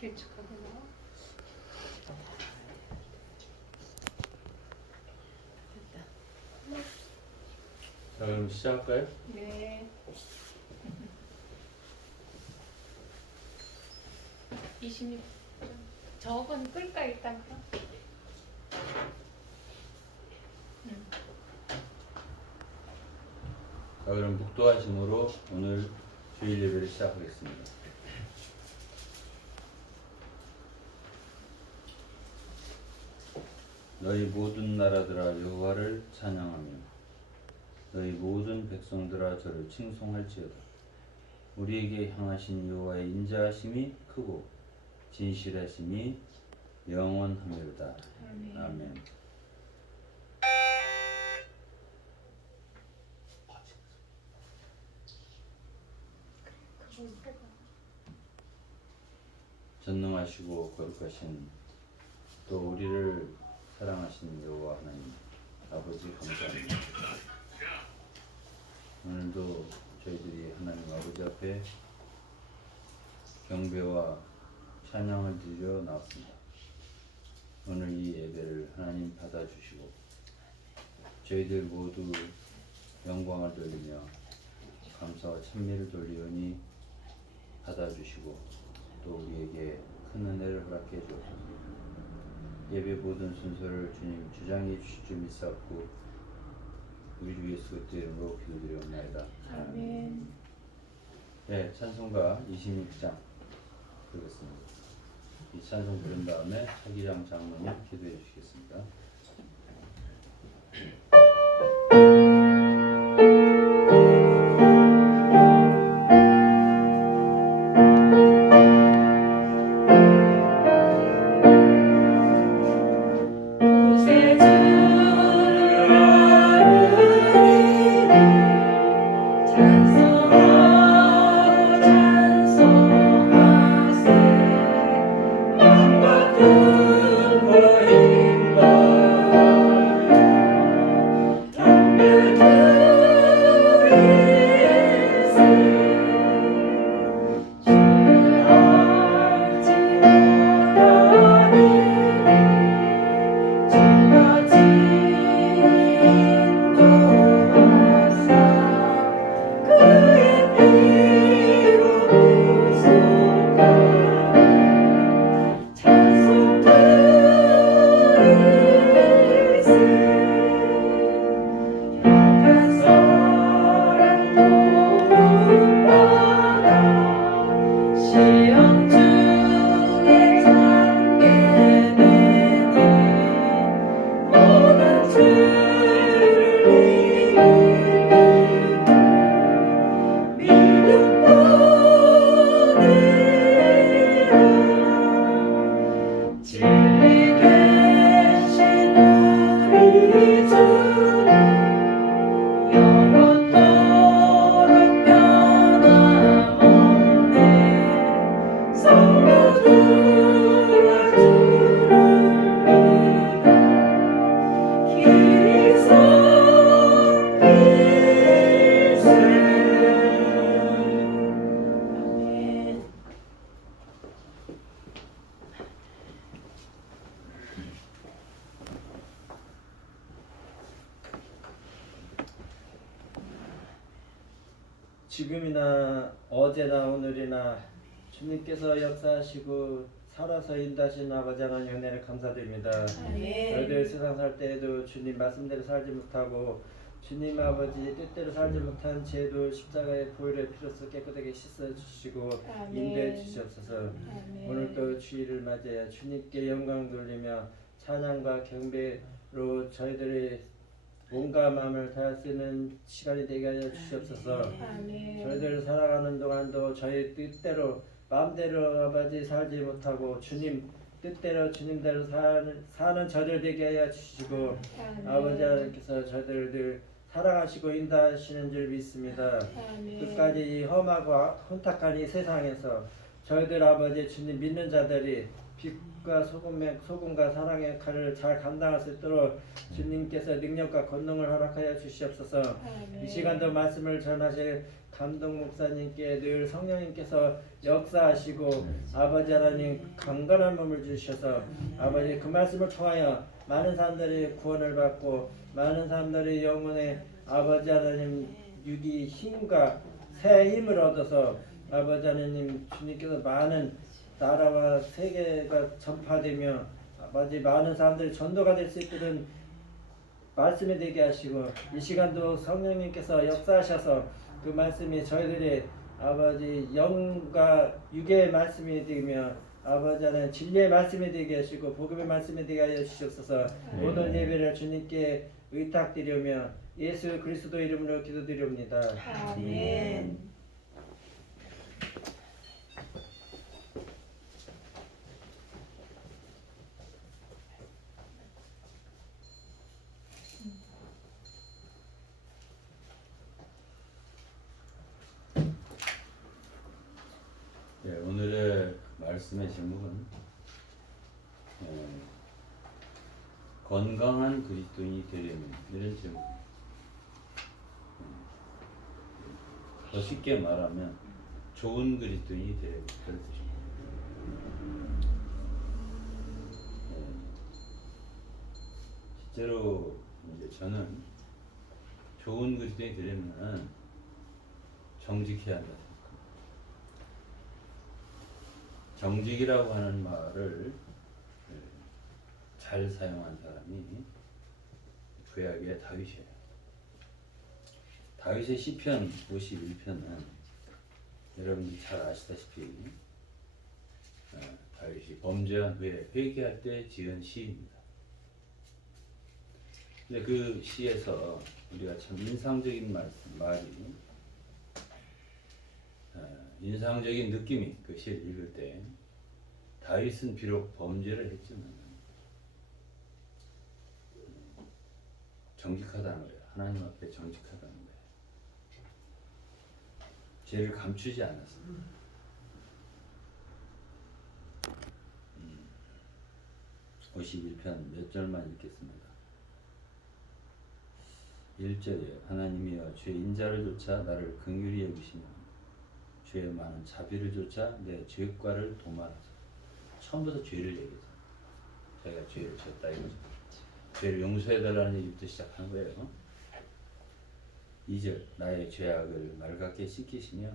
길쭉하게 나와. 됐다. 자, 그럼 시작할까요? 네. 26점. 저건 끌까 일단 그럼. 자, 그럼 묵도하심으로 오늘 주일 예배를 시작하겠습니다. 너희 모든 나라들아 여호와를 찬양하며 너희 모든 백성들아 저를 칭송할지어다. 우리에게 향하신 여호와의 인자하심이 크고 진실하심이 영원하밀다. 아멘. 전능하시고 거룩하신 또 우리를 사랑하신 여호와 하나님 아버지 감사합니다. 오늘도 저희들이 하나님 아버지 앞에 경배와 찬양을 드리러 나왔습니다. 오늘 이 예배를 하나님 받아주시고 저희들 모두 영광을 돌리며 감사와 찬미를 돌리오니 받아주시고 또 우리에게 큰 은혜를 허락해 주옵소서. 예배 모든 순서를 주님 주장해 주실 줄 믿사옵고 우리 주 예수 그리스도의 이름으로 기도드리옵나이다. 아멘. 네, 찬송가 26장 부르겠습니다. 이 찬송 부른 다음에 차기장 장로님 기도해 주시겠습니다. 지금이나 어제나 오늘이나 주님께서 역사하시고 살아서 인도하신 아버지 하나님 은혜를 감사드립니다. 저희들 세상 살 때에도 주님 말씀대로 살지 못하고 주님 아버지 뜻대로 살지 못한 죄도 십자가의 보혈의 피로써 깨끗하게 씻어주시고 인도해 주시옵소서. 오늘도 주일을 맞이해 주님께 영광 돌리며 찬양과 경배로 저희들이 몸과 마음을 다할 수 있는 시간이 되게 하여 주시옵소서. 저희들 살아가는 동안도 저희 뜻대로 마음대로 아버지 살지 못하고 주님 뜻대로 주님대로 사는 저들 되게 하여 주시고 아버지 하나님께서 저희들 사랑하시고 인도하시는 줄 믿습니다. 끝까지 이 험하고 혼탁한 이 세상에서 저희들 아버지 주님 믿는 자들이 빛과 소금과 사랑의 칼을 잘 감당할 수 있도록 주님께서 능력과 권능을 허락하여 주시옵소서. 이 시간도 말씀을 전하실 감동 목사님께 늘 성령님께서 역사하시고 아버지 하나님 강건한 몸을 주셔서 아버지 그 말씀을 통하여 많은 사람들이 구원을 받고 많은 사람들이 영혼의 아버지 하나님 유기 힘과 새 힘을 얻어서 아버지 하나님 주님께서 많은 나라와 세계가 전파되며 아버지 많은 사람들이 전도가 될 수 있도록 말씀이 되게 하시고 이 시간도 성령님께서 역사하셔서 그 말씀이 저희들이 아버지 영과 육의 말씀이 되며 아버지 하나님 진리의 말씀이 되게 하시고 복음의 말씀이 되게 하여 주시옵소서. 오늘 예배를 주님께 의탁드리며 예수 그리스도 이름으로 기도드립니다. 아멘. 네, 오늘의 말씀의 제목은 건강한 그리스도인이 되려면 이런 제목입니다. 더 쉽게 말하면 좋은 그리스도인이 되려면 그런 뜻입니다. 실제로 이제 저는 좋은 그리스도인이 되려면 정직해야 한다. 정직이라고 하는 말을 잘 사용한 사람이 구약의 다윗이에요. 다윗의 시편 51편은 여러분들이 잘 아시다시피 다윗이 범죄한 후에 회개할 때 지은 시입니다. 근데 그 시에서 우리가 참 인상적인 말이 인상적인 느낌이 그 시를 읽을 때 다윗은 비록 범죄를 했지만 정직하다는 거예요. 하나님 앞에 정직하다는 거예요. 죄를 감추지 않았습니다. 51편 몇 절만 읽겠습니다. 1절에 하나님이여 주의 인자를 조차 나를 긍휼히 여기시며 주의 많은 자비를 조차 내 죄과를 도말하소서. 처음부터 죄를 얘기하죠. 자기가 죄를 졌다 이거죠. 죄를 용서해달라는 얘기부터 시작하는 거예요. 2절 나의 죄악을 맑게 씻기시며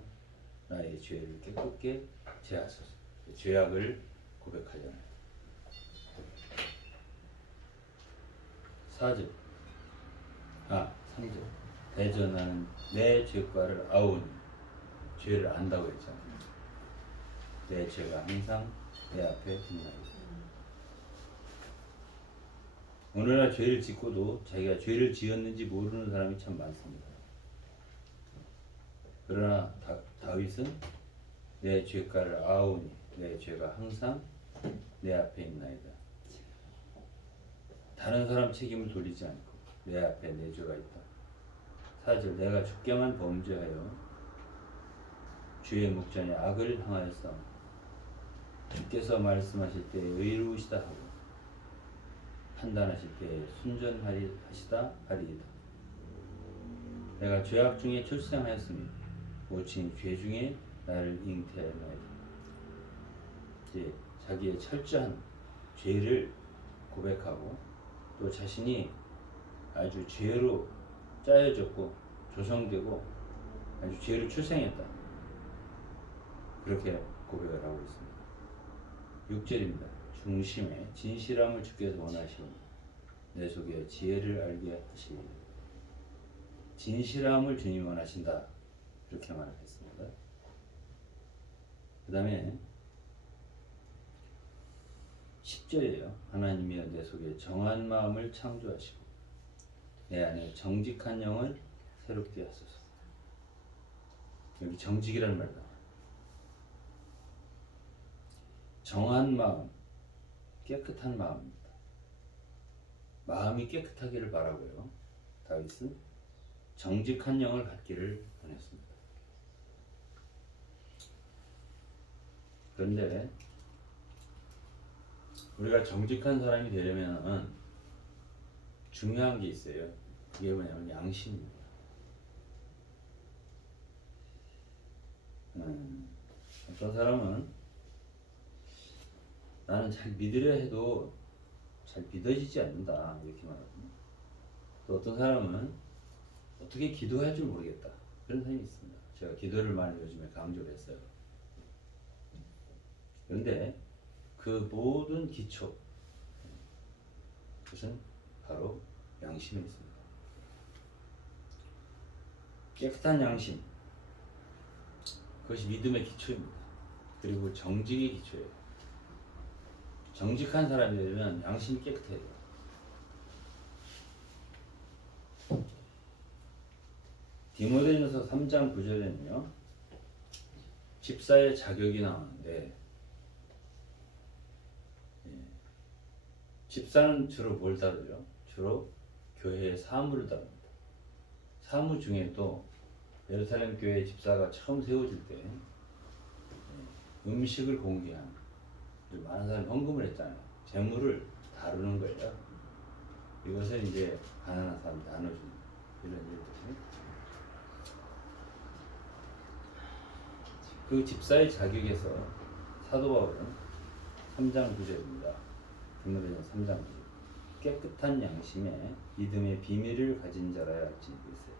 나의 죄를 깨끗게 제하소서. 죄악을 고백하잖아요. 3절 대전하는 내 죄과를 아우니 죄를 안다고 했잖아요. 내 죄가 항상 내 앞에 있나이다. 오늘날 죄를 짓고도 자기가 죄를 지었는지 모르는 사람이 참 많습니다. 그러나 다윗은 내 죄가를 아우니 내 죄가 항상 내 앞에 있나이다. 다른 사람 책임을 돌리지 않고 내 앞에 내 죄가 있다. 4절 내가 주께만 범죄하여 주의 목전에 악을 행하였사오니 주께서 말씀하실 때 의로우시다 하고 판단하실 때 순전하시다 하리이다. 내가 죄악 중에 출생하였으니 모친 죄 중에 나를 잉태하였나이다. 이제 자기의 철저한 죄를 고백하고 또 자신이 아주 죄로 짜여졌고 조성되고 아주 죄를 출생했다. 그렇게 고백을 하고 있습니다. 6절입니다. 중심에 진실함을 주께서 원하시오니 내 속에 지혜를 알게 하시리라. 진실함을 주님이 원하신다. 이렇게 말했습니다. 그 다음에 10절이에요. 하나님이여 내 속에 정한 마음을 창조하시고 내 안에 정직한 영을 새롭게 하소서. 여기 정직이라는 말이다. 정한 마음, 깨끗한 마음입니다. 마음이 깨끗하기를 바라고요. 다윗은 정직한 영을 갖기를 원했습니다. 그런데 우리가 정직한 사람이 되려면 중요한 게 있어요. 그게 뭐냐면 양심입니다. 어떤 사람은 나는 잘 믿으려 해도 잘 믿어지지 않는다 이렇게 말하거든요. 또 어떤 사람은 어떻게 기도할 줄 모르겠다 그런 사람이 있습니다. 제가 기도를 많이 요즘에 강조를 했어요. 그런데 그 모든 기초 그것은 바로 양심에 있습니다. 깨끗한 양심 그것이 믿음의 기초입니다. 그리고 정직의 기초예요. 정직한 사람이 되려면 양심이 깨끗해야 돼요. 디모데전서 3장 9절에는요 집사의 자격이 나오는데 집사는 주로 뭘 다루죠? 주로 교회의 사무를 다룹니다. 사무 중에도 예루살렘 교회 집사가 처음 세워질 때 음식을 공개하는 많은 사람이 헌금을 했잖아요. 재물을 다루는 거예요. 이것을 이제 가난한 사람한테 나눠주는 이런 일들이. 그 집사의 자격에서 사도 바울은 3장 9절입니다. 디모데전서 3장 9절. 깨끗한 양심에 믿음의 비밀을 가진 자라야 할지 있어요.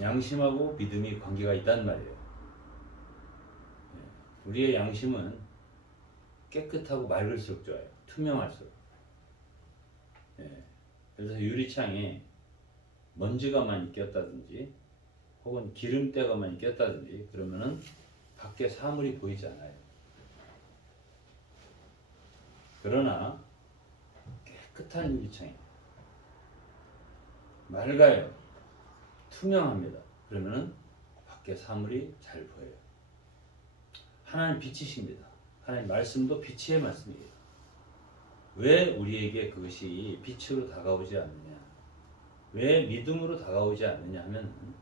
양심하고 믿음이 관계가 있단 말이에요. 우리의 양심은 깨끗하고 맑을수록 좋아요. 투명할수록. 그래서 유리창에 먼지가 많이 꼈다든지 혹은 기름때가 많이 꼈다든지 그러면은 밖에 사물이 보이지 않아요. 그러나 깨끗한 유리창이 맑아요. 투명합니다. 그러면은 밖에 사물이 잘 보여요. 하나님 빛이십니다. 하나님 말씀도 빛의 말씀이에요. 왜 우리에게 그것이 빛으로 다가오지 않느냐? 왜 믿음으로 다가오지 않느냐 하면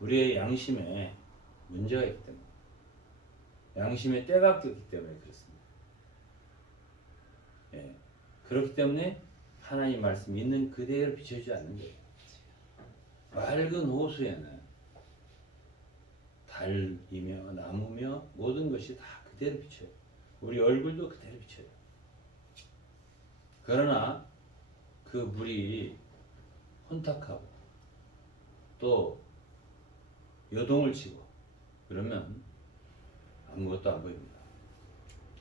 우리의 양심에 문제가 있기 때문에 양심에 때가 꼈기 때문에 그렇습니다. 그렇기 때문에 하나님 말씀이 있는 그대로 비춰주지 않는 거예요. 맑은 호수에는 달이며 나무며 모든 것이 다 그대로 비쳐요. 우리 얼굴도 그대로 비쳐요. 그러나 그 물이 혼탁하고 또 요동을 치고 그러면 아무것도 안 보입니다.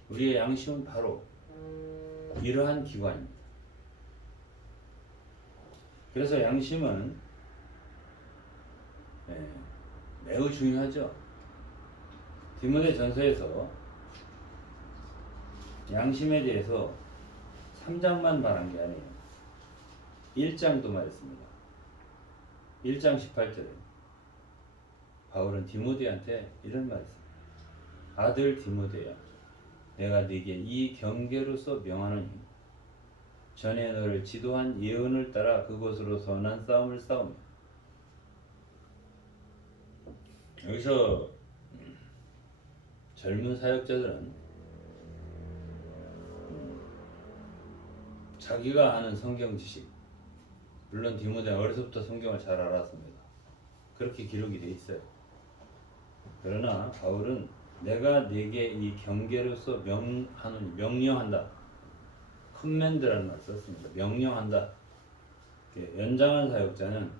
우리의 양심은 바로 이러한 기관입니다. 그래서 양심은 매우 중요하죠. 디모데전서에서 양심에 대해서 3장만 말한 게 아니에요. 1장도 말했습니다. 1장 18절에 바울은 디모데한테 이런 말을 했습니다. 아들 디모데야, 내가 네게 이 경계로서 명하노니 전에 너를 지도한 예언을 따라 그곳으로 선한 싸움을 싸우며. 여기서 젊은 사역자들은 자기가 아는 성경 지식, 물론 디모데는 어려서부터 성경을 잘 알았습니다. 그렇게 기록이 돼 있어요. 그러나 바울은 내가 네게 이 경계로서 명하노니, 명령한다. 커맨드라는 말을 썼습니다. 명령한다. 연장한 사역자는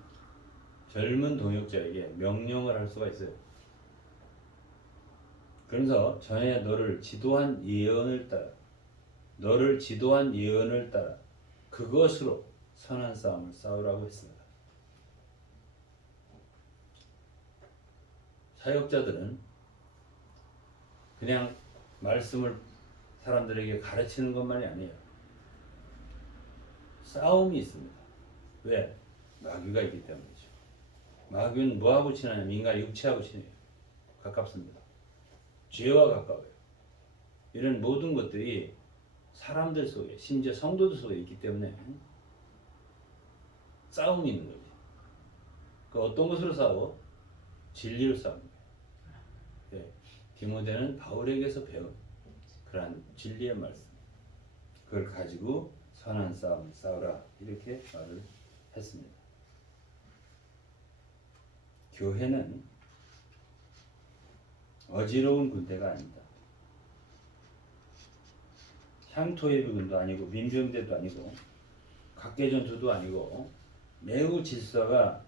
젊은 동역자에게 명령을 할 수가 있어요. 그래서 전에 너를 지도한 예언을 따라 그것으로 선한 싸움을 싸우라고 했습니다. 사역자들은 그냥 말씀을 사람들에게 가르치는 것만이 아니에요. 싸움이 있습니다. 왜? 마귀가 있기 때문이죠. 마귀는 뭐하고 친하냐면 인간의 육체하고 친해요. 가깝습니다. 죄와 가까워요. 이런 모든 것들이 사람들 속에, 심지어 성도들 속에 있기 때문에 싸움이 있는 거죠. 그 어떤 것으로 싸워? 진리로 싸우는 거예요. 디모데는 바울에게서 배운 그러한 진리의 말씀, 그걸 가지고 선한 싸움을 싸우라 이렇게 말을 했습니다. 교회는 어지러운 군대가 아니다. 향토예비군도 아니고 민병대도 아니고 각계전투도 아니고 매우 질서가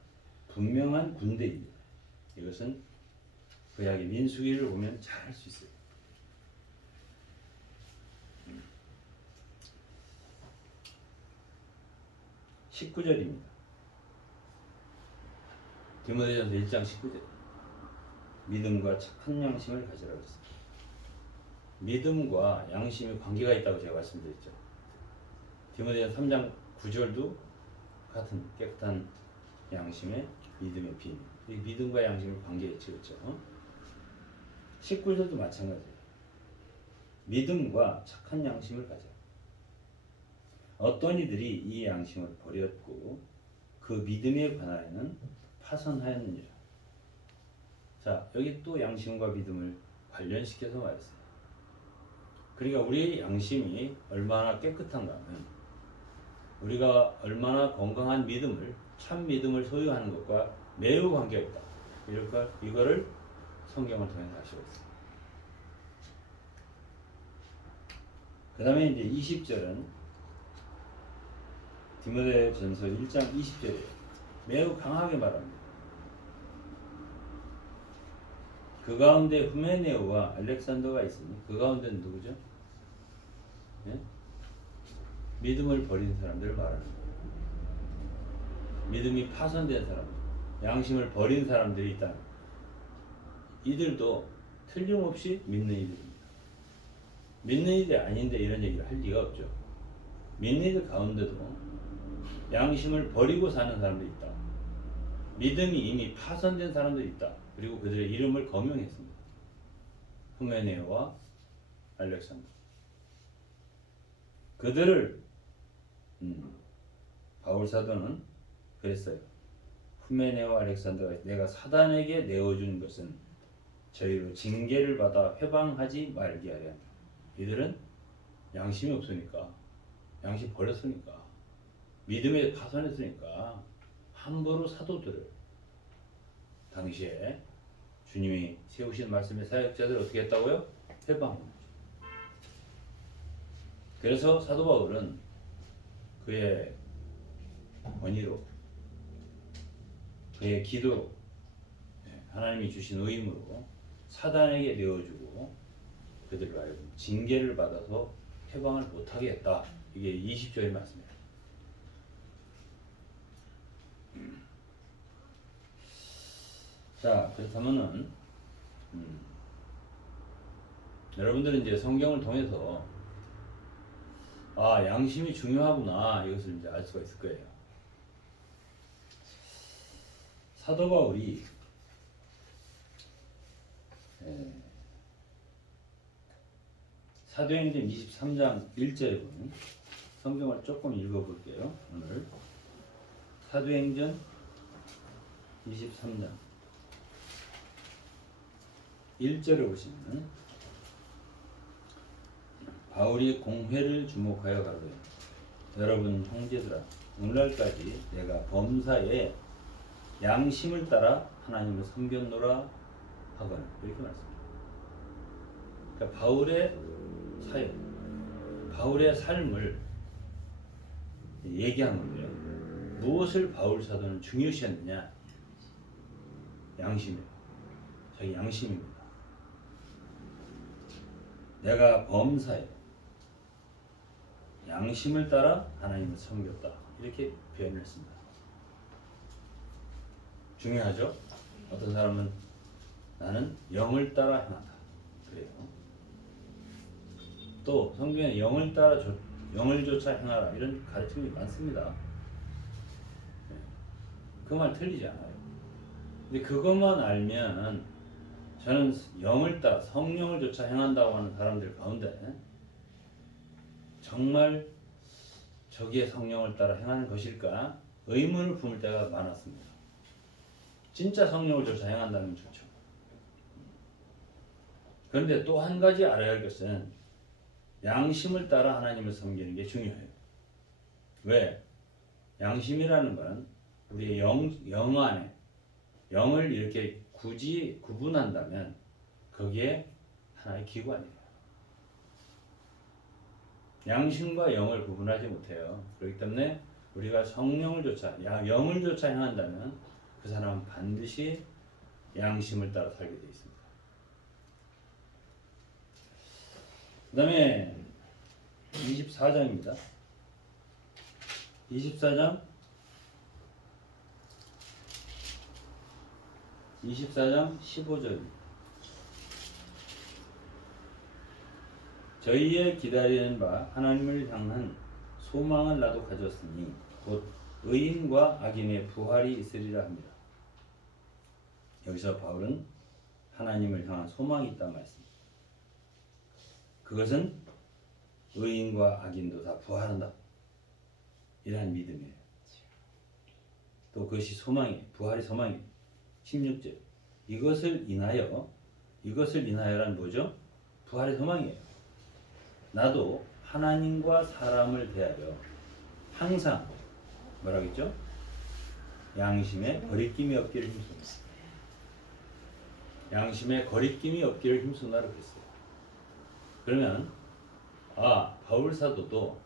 분명한 군대입니다. 이것은 구약의 민수기를 보면 잘 알 수 있어요. 19절입니다. 디모데전서 1장 19절. 믿음과 착한 양심을 가지라고 했습니다. 믿음과 양심의 관계가 있다고 제가 말씀드렸죠. 디모데전서 3장 9절도 같은 깨끗한 양심의 믿음의 비밀. 이 믿음과 양심의 관계에 지었죠. 19절도 마찬가지예요. 믿음과 착한 양심을 가져. 어떤 이들이 이 양심을 버렸고 그 믿음에 관하여는 파선하였느니라. 자, 여기 또 양심과 믿음을 관련시켜서 말했어요. 그러니까 우리의 양심이 얼마나 깨끗한가 하면 우리가 얼마나 건강한 믿음을, 참 믿음을 소유하는 것과 매우 관계가 있다. 이거를 성경을 통해 아시고 있습니다. 그 다음에 이제 20절은 디모데전서 1장 20절이에요. 매우 강하게 말합니다. 그 가운데 후메네오와 알렉산더가 있으니 그 가운데는 누구죠? 예? 믿음을 버린 사람들을 말하는 거예요. 믿음이 파손된 사람들, 양심을 버린 사람들이 있다. 이들도 틀림없이 믿는 이들입니다. 믿는 이들이 아닌데 이런 얘기를 할 리가 없죠. 믿는 이들 가운데도 양심을 버리고 사는 사람들이 있다. 믿음이 이미 파손된 사람들이 있다. 그리고 그들의 이름을 거명했습니다. 후메네오와 알렉산더. 그들을 바울 사도는 그랬어요. 후메네오와 알렉산더가 내가 사단에게 내어준 것은 저희로 징계를 받아 회방하지 말게 하려 합니다. 이들은 양심이 없으니까, 양심 버렸으니까, 믿음에 파손했으니까 함부로 사도들을 당시에 주님이 세우신 말씀의 사역자들을 어떻게 했다고요? 회방합니다. 그래서 사도 바울은 그의 권위로, 그의 기도로, 하나님이 주신 의임으로 사단에게 내어주고 그들을 하여금 징계를 받아서 해방을 못하게 했다. 이게 20절의 말씀입니다. 자, 그렇다면은 여러분들은 이제 성경을 통해서 양심이 중요하구나 이것을 이제 알 수가 있을 거예요. 사도 바울이 사도행전 23장 1절에 보면 성경을 조금 읽어볼게요. 오늘 사도행전 23장 1절에 보시면 바울이 공회를 주목하여 가로되 여러분 형제들아 오늘날까지 내가 범사에 양심을 따라 하나님을 섬겼노라 하거나 이렇게 말씀합니다. 그러니까 바울의 사역, 바울의 삶을 얘기한 건데요. 무엇을 바울 사도는 중요시했느냐? 양심이에요. 자기 양심입니다. 내가 범사에 양심을 따라 하나님을 섬겼다. 이렇게 표현을 했습니다. 중요하죠? 어떤 사람은 나는 영을 따라 행한다. 그래요. 또 성경에 영을 따라 영을 조차 행하라 이런 가르침이 많습니다. 그 말 틀리지 않아요. 근데 그것만 알면 저는 영을 따라 성령을 조차 행한다고 하는 사람들 가운데 정말 저기에 성령을 따라 행하는 것일까 의문을 품을 때가 많았습니다. 진짜 성령을 조차 행한다면 좋죠. 그런데 또 한 가지 알아야 할 것은 양심을 따라 하나님을 섬기는 게 중요해요. 왜? 양심이라는 건 우리의 영 안에 영을 이렇게 굳이 구분한다면 거기에 하나의 기관이에요. 양심과 영을 구분하지 못해요. 그렇기 때문에 우리가 성령을 쫓아 영을 쫓아 행한다면 그 사람은 반드시 양심을 따라 살게 되어 있습니다. 그 다음에 24장입니다. 24장 15절입니다. 저희의 기다리는 바 하나님을 향한 소망을 나도 가졌으니 곧 의인과 악인의 부활이 있으리라 합니다. 여기서 바울은 하나님을 향한 소망이 있다는 말씀입니다. 그것은 의인과 악인도 다 부활한다. 이러한 믿음이에요. 또 그것이 소망이에요. 부활이 소망이에요. 16절 이것을 인하여란 뭐죠? 부활의 소망이에요. 나도 하나님과 사람을 대하여 항상 뭐라겠죠? 양심에 거리낌이 없기를 힘쓰노라. 양심에 거리낌이 없기를 힘쓰노라고 했어요. 그러면 바울 사도도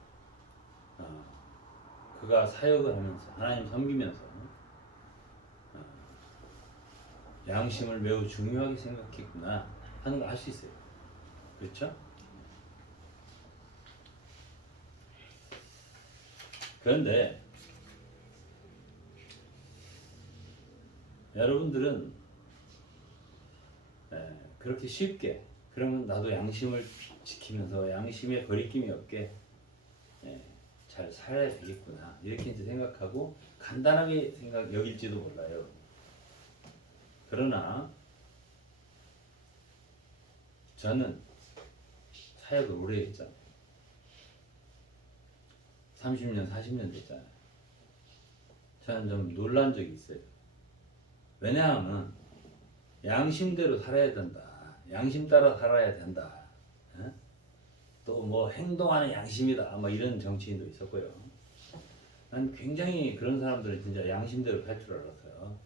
그가 사역을 하면서 하나님 섬기면서 양심을 매우 중요하게 생각했구나 하는 거 알 수 있어요. 그렇죠? 그런데 여러분들은 그렇게 쉽게 그러면 나도 양심을 지키면서 양심에 거리낌이 없게 잘 살아야 되겠구나 이렇게 이제 생각하고 간단하게 여길지도 몰라요. 그러나 저는 사역을 오래 했잖아요. 30년, 40년 됐잖아요. 저는 좀 놀란 적이 있어요. 왜냐하면 양심대로 살아야 된다. 양심 따라 살아야 된다. 또 뭐 행동하는 양심이다. 뭐 이런 정치인도 있었고요. 난 굉장히 그런 사람들은 진짜 양심대로 살 줄 알았어요.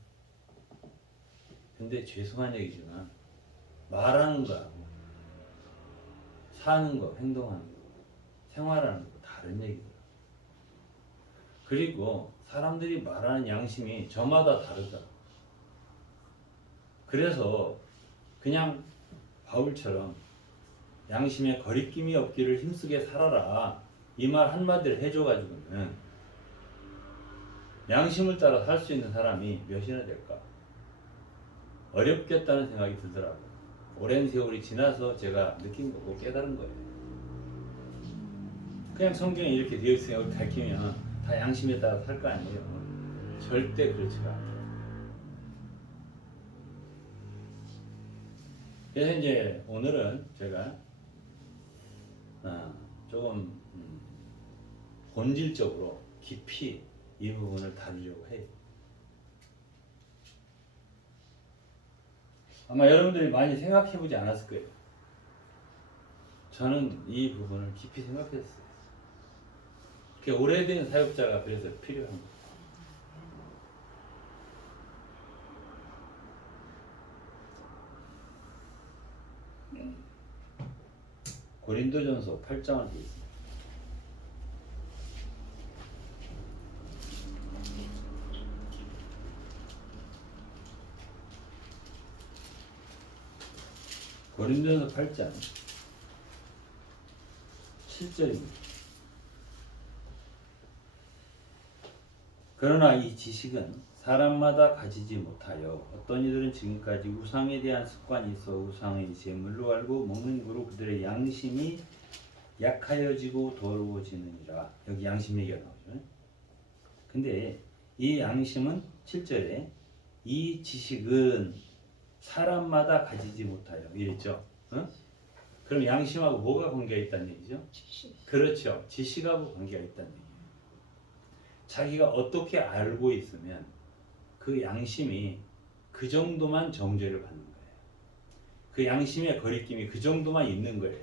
근데 죄송한 얘기지만 말하는 거, 사는 거, 행동하는 거, 생활하는 거 다른 얘기더라고요. 그리고 사람들이 말하는 양심이 저마다 다르더라고요. 그래서 그냥 바울처럼 양심에 거리낌이 없기를 힘쓰게 살아라 이 말 한마디를 해줘가지고는 양심을 따라 살 수 있는 사람이 몇이나 될까? 어렵겠다는 생각이 들더라고요. 오랜 세월이 지나서 제가 느낀 거고 깨달은 거예요. 그냥 성경에 이렇게 되어 있으니까 우리 가르치면 다 양심에 따라 살 거 아니에요. 절대 그렇지가 않아요. 그래서 이제 오늘은 제가 조금 본질적으로 깊이 이 부분을 다루려고 해요. 아마 여러분들이 많이 생각해보지 않았을 거예요. 저는 이 부분을 깊이 생각했어요. 오래된 사역자가 그래서 필요한 거예요. 고린도전서 8장을 보겠습니다. 고린도전서 8장 7절입니다. 그러나 이 지식은 사람마다 가지지 못하여 어떤 이들은 지금까지 우상에 대한 습관이 있어 우상의 제물로 알고 먹는 거로 그들의 양심이 약하여지고 더러워지느니라. 여기 양심 얘기가 나오죠. 근데 이 양심은 7절에 이 지식은 사람마다 가지지 못하여 이랬죠. 그럼 양심하고 뭐가 관계가 있다는 얘기죠? 그렇죠. 지식하고 관계가 있다는 얘기예요. 자기가 어떻게 알고 있으면 그 양심이 그 정도만 정죄를 받는 거예요. 그 양심의 거리낌이 그 정도만 있는 거예요.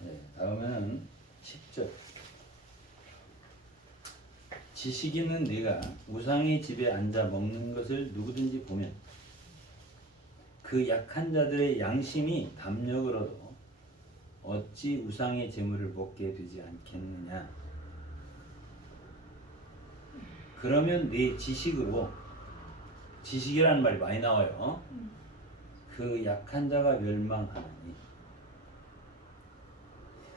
네, 다음에는 10절. 지식인은 네가 우상의 집에 앉아 먹는 것을 누구든지 보면 그 약한 자들의 양심이 담력을 얻어 어찌 우상의 재물을 먹게 되지 않겠느냐. 그러면 네 지식으로, 지식이라는 말이 많이 나와요. 그 약한 자가 멸망하나니.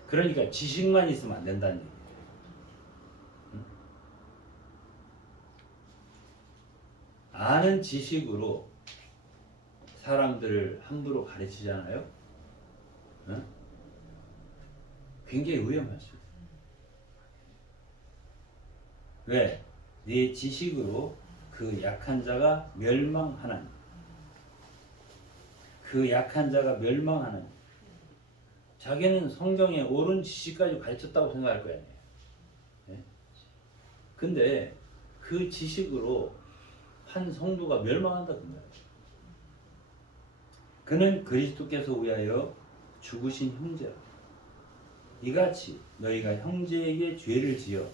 그러니까 지식만 있으면 안 된다는 얘기예요. 아는 지식으로 사람들을 함부로 가르치잖아요. 응? 굉장히 위험할 수 있어요. 왜? 네 지식으로 그 약한 자가 멸망하나니. 그 약한 자가 멸망하나니. 자기는 성경에 옳은 지식까지 가르쳤다고 생각할 거야. 네? 근데 그 지식으로 한 성도가 멸망한다 그 말이에요. 그는 그리스도께서 위하여 죽으신 형제라. 이같이 너희가 형제에게 죄를 지어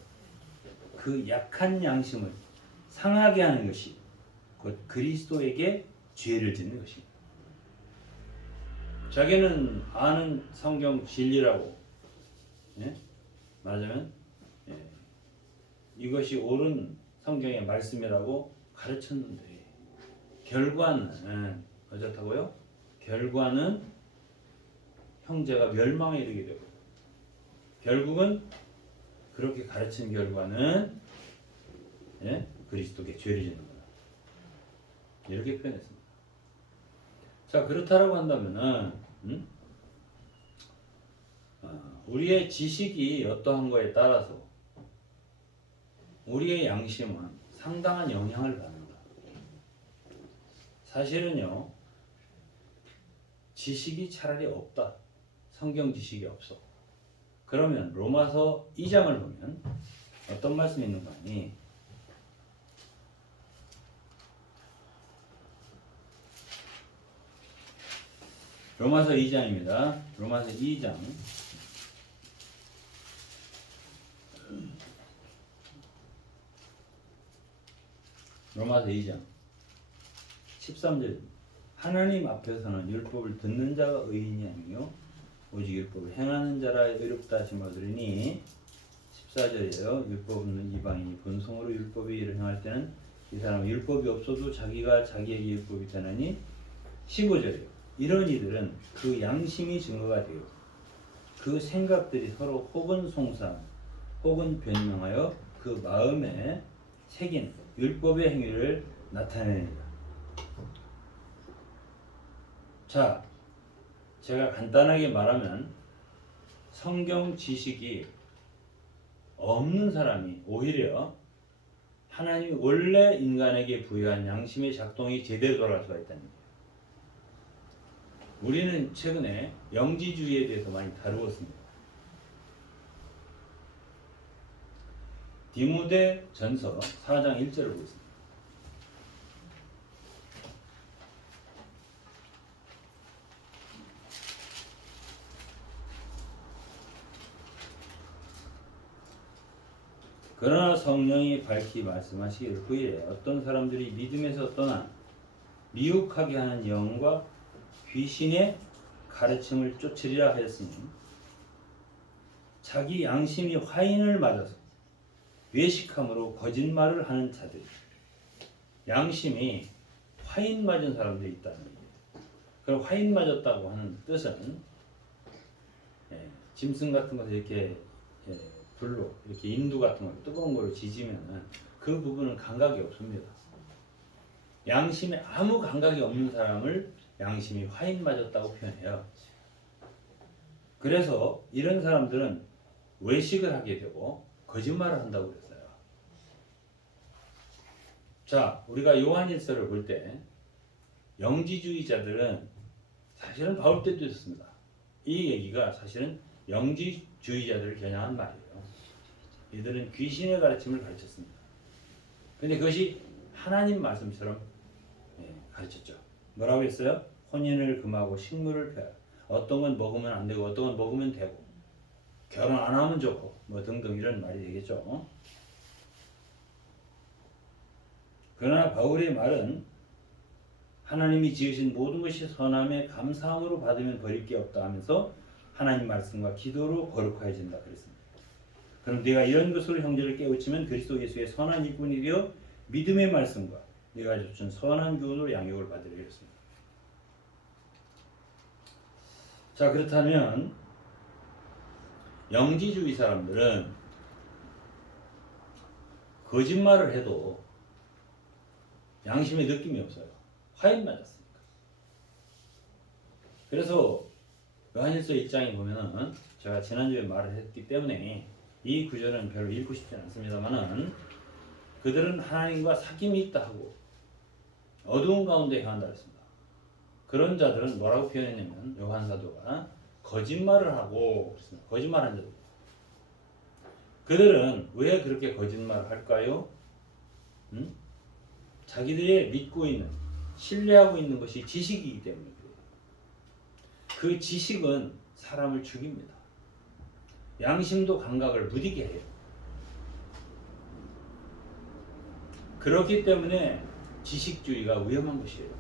그 약한 양심을 상하게 하는 것이 곧 그리스도에게 죄를 짓는 것입니다. 자기는 아는 성경 진리라고, 예? 맞으면 이것이 옳은 성경의 말씀이라고 가르쳤는데 결과는 어떻다고요? 결과는 형제가 멸망에 이르게 되고, 결국은 그렇게 가르친 결과는 그리스도께 죄를 짓는 거다. 이렇게 표현했습니다. 자, 그렇다라고 한다면은 우리의 지식이 어떠한 거에 따라서 우리의 양심은 상당한 영향을 받는다. 사실은요, 지식이 차라리 없다. 성경 지식이 없어. 그러면 로마서 2장을 보면 어떤 말씀이 있는가 하니, 로마서 2장입니다. 로마서 2장 로마서 2장 13절. 하나님 앞에서는 율법을 듣는 자가 의인이 아니요 오직 율법을 행하는 자라 의롭다 하심을 얻으리니. 14절이에요. 율법 없는 이방인이 본성으로 율법의 일을 행할 때는 이 사람은 율법이 없어도 자기가 자기에게 율법이 되나니. 15절이에요. 이런 이들은 그 양심이 증거가 되어 그 생각들이 서로 혹은 송상 혹은 변명하여 그 마음에 새긴 율법의 행위를 나타내니다. 자, 제가 간단하게 말하면 성경 지식이 없는 사람이 오히려 하나님이 원래 인간에게 부여한 양심의 작동이 제대로 돌아갈 수가 있다는 거예요. 우리는 최근에 영지주의에 대해서 많이 다루었습니다. 디모데 전서 4장 1절을 보겠습니다. 그러나 성령이 밝히 말씀하시기를 후에 어떤 사람들이 믿음에서 떠나 미혹하게 하는 영과 귀신의 가르침을 쫓으리라 하였으니, 자기 양심이 화인을 맞아서 외식함으로 거짓말을 하는 자들. 양심이 화인 맞은 사람들이 있다는 거예요. 그럼 화인 맞았다고 하는 뜻은 짐승 같은 것을 이렇게 불로 이렇게 인두 같은 걸 뜨거운 걸로 지지면은 그 부분은 감각이 없습니다. 양심에 아무 감각이 없는 사람을 양심이 화인 맞았다고 표현해요. 그래서 이런 사람들은 외식을 하게 되고 거짓말을 한다고 그랬어요. 자, 우리가 요한일서를 볼 때 영지주의자들은 사실은 바울 때도 있었습니다. 이 얘기가 사실은 영지주의자들을 겨냥한 말이에요. 이들은 귀신의 가르침을 가르쳤습니다. 근데 그것이 하나님 말씀처럼 가르쳤죠. 뭐라고 했어요? 혼인을 금하고 식물을 펴라. 어떤 건 먹으면 안 되고 어떤 건 먹으면 되고 결혼 안 하면 좋고 뭐 등등 이런 말이 되겠죠. 그러나 바울의 말은 하나님이 지으신 모든 것이 선함에 감사함으로 받으면 버릴 게 없다 하면서 하나님 말씀과 기도로 거룩해진다 그랬습니다. 그럼 내가 이런 것으로 형제를 깨우치면 그리스도 예수의 선한 일꾼이 되어 믿음의 말씀과 내가 준 선한 교훈으로 양육을 받으려 했습니다. 자, 그렇다면 영지주의 사람들은 거짓말을 해도 양심의 느낌이 없어요. 화인 맞았으니까. 그래서 요한일서 1장에 보면은 제가 지난주에 말을 했기 때문에 이 구절은 별로 읽고 싶지 않습니다만은 그들은 하나님과 사귐이 있다 하고 어두운 가운데 행한다 했습니다. 그런 자들은 뭐라고 표현했냐면 요한 사도가 거짓말을 하고 그랬습니다. 거짓말한 자들. 그들은 왜 그렇게 거짓말을 할까요? 자기들이 믿고 있는 신뢰하고 있는 것이 지식이기 때문에 그래요. 그 지식은 사람을 죽입니다. 양심도 감각을 무디게 해요. 그렇기 때문에 지식주의가 위험한 것이에요.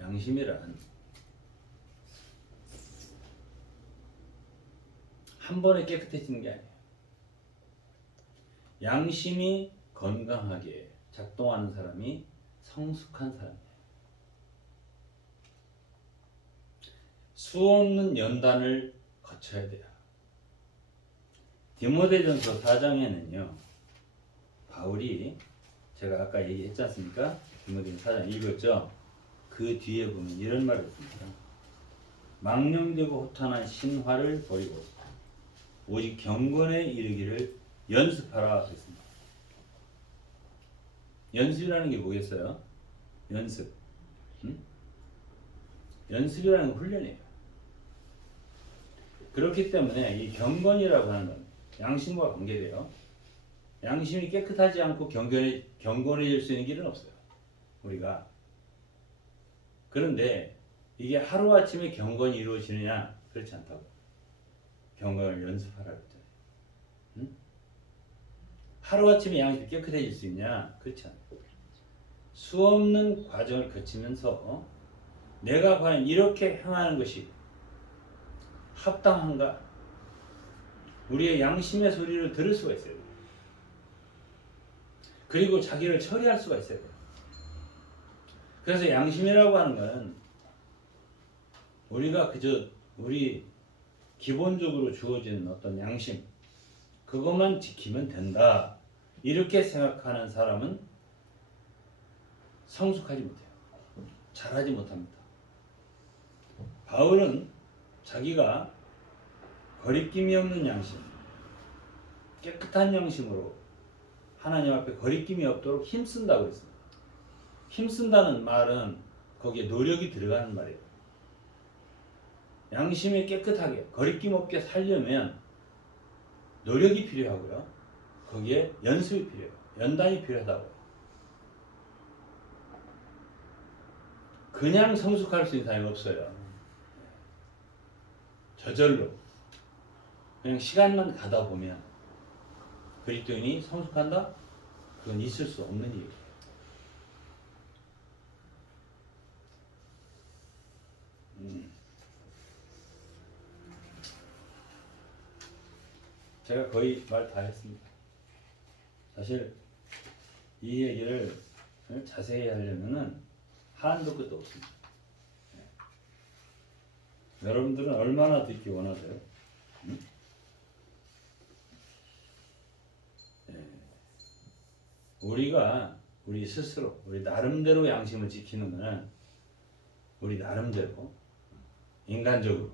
양심이란 한 번에 깨끗해지는 게 아니에요. 양심이 건강하게 작동하는 사람이 성숙한 사람이에요. 수없는 연단을 거쳐야 돼요. 디모데전서 4장에는요. 바울이 제가 아까 얘기했지 않습니까? 디모데전서 4장 읽었죠? 그 뒤에 보면 이런 말을 씁니다. 망령되고 호탄한 신화를 버리고 오직 경건에 이르기를 연습하라 했습니다. 연습이라는 게 뭐겠어요? 연습. 연습이라는 건 훈련이에요. 그렇기 때문에 이 경건이라고 하는 건 양심과 관계돼요. 양심이 깨끗하지 않고 경건해질 수 있는 길은 없어요. 우리가. 그런데 이게 하루아침에 경건이 이루어지느냐? 그렇지 않다고. 경건을 연습하라고 했잖아요. 하루아침에 양심이 깨끗해질 수 있냐? 그렇지 않아요. 수없는 과정을 거치면서 내가 과연 이렇게 행하는 것이 합당한가? 우리의 양심의 소리를 들을 수가 있어야 돼요. 그리고 자기를 처리할 수가 있어야 돼요. 그래서 양심이라고 하는 것은 우리가 그저 우리 기본적으로 주어지는 어떤 양심 그것만 지키면 된다 이렇게 생각하는 사람은 성숙하지 못해요. 잘하지 못합니다. 바울은 자기가 거리낌이 없는 양심 깨끗한 양심으로 하나님 앞에 거리낌이 없도록 힘쓴다고 했습니다. 힘쓴다는 말은 거기에 노력이 들어가는 말이에요. 양심이 깨끗하게 거리낌 없게 살려면 노력이 필요하고요. 거기에 연습이 필요해요. 연단이 필요하다고요. 그냥 성숙할 수 있는 사람이 없어요. 저절로 그냥 시간만 가다 보면 그리스도인이 성숙한다? 그건 있을 수 없는 일이에요. 제가 거의 말 다 했습니다. 사실 이 얘기를 자세히 하려면은 한도 끝도 없습니다. 여러분들은 얼마나 듣기 원하세요? 우리가 우리 스스로 우리 나름대로 양심을 지키는 것은 우리 나름대로 인간적으로